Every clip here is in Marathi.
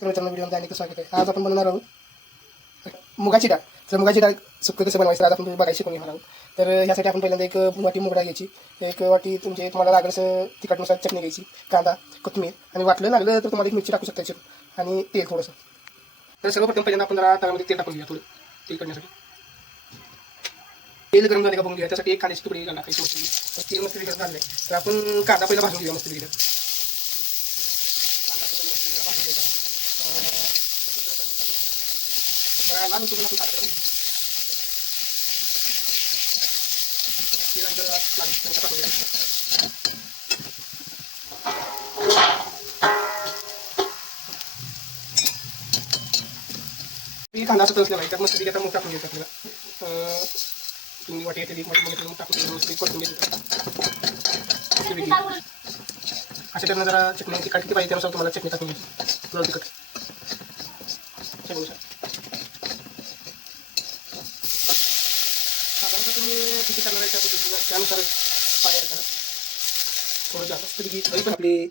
तर मित्रांनो व्हिडिओमध्ये आणि स्वागत आहे. आज आपण बनवणार आहोत मुगाची डाळ. तर मुगाची डाळ सुक्क कसं बनवायचं आज आपण बघायला शिकून घेणार आहोत. तर ह्यासाठी आपण पहिल्यांदा एक वाटी मुग डाळ घ्यायची, एक वाटी तुमचे तुम्हाला लागलं असं तिखटनुसार चटणी घ्यायची, कांदा, कोथिंबीर आणि वाटलं लागलं तर तुम्हाला एक मिरची टाकू शकता याच्यात आणि तेल थोडंसं. तर सर्वप्रथम पहिल्यांदा आपण जरा तव्यामध्ये तेल टाकून घेऊया थोडं तेल करण्यासाठी. तेल गरम झाले का बघून घ्या. त्यासाठी एक कांद्याची तुकडी टाकायची मस्त. तर तेल मस्त गरम झालं तर आपण कांदा पहिला भाजून घेऊया मस्त. लाल होतो पण आपण कांदा असं तसला नाही तर मस्त आता मग टाकून घ्यायचं आपल्याला. तुम्ही वाटी घेतली मग टाकून परतून घ्यायचं. अशा टाकून जरा चटणी तिखट किती पाहिजे त्यानुसार तुम्हाला चटणी टाकून घ्यायची. थोडं तिखट चवीनुसार. साधारणतः तुम्ही किती करणार आहे त्यानुसार पाणी ॲड करा. थोडं जास्त तरी पण आपली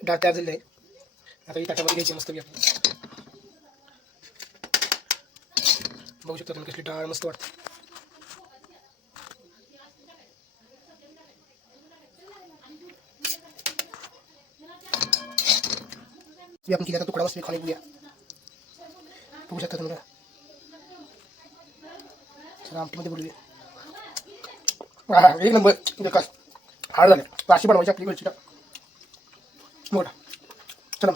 डाळ तयार झालेली आहे. आता ही ताटामध्ये घ्यायची मस्त आपण बघू शकता तुम्ही कसली डाळ मस्त वाटते. आपण केली आता तुकडा मस्त खाली बघूया. बघू शकता तुम्ही. चला आमटीमध्ये बोलूया. एक नंबर देखा हाड झाले. अशी बनवायची आपली मिरची मोठा. चला